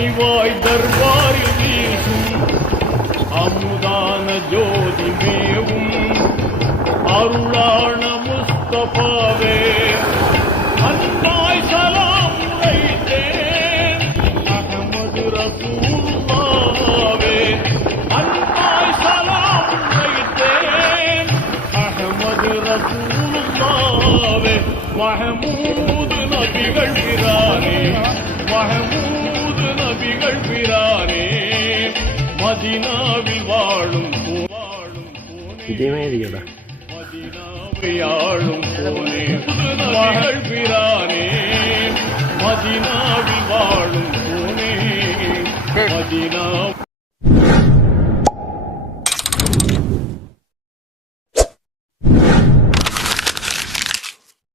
கனிவாய் தர்பாரில் வீசும் அமுதான ஜோதி மேவும் அருளான முஸ்தபாவே அன்பாய் சலாம் உரைத்தேன் அஹமது ரசூலுல்லாவே அன்பாய் சலாம் உரைத்தேன் அஹமது ரசூலுல்லாவே மஹமூது நபிகள் பிரானே மஹமூது நபிகள் பிரானே மதீனாவில் வாழும் இதேமேதியோட மதீனாவை ஆளும் போனே நபிகள் பிரானே மதீனாவில் வாழும் போனே மதீனா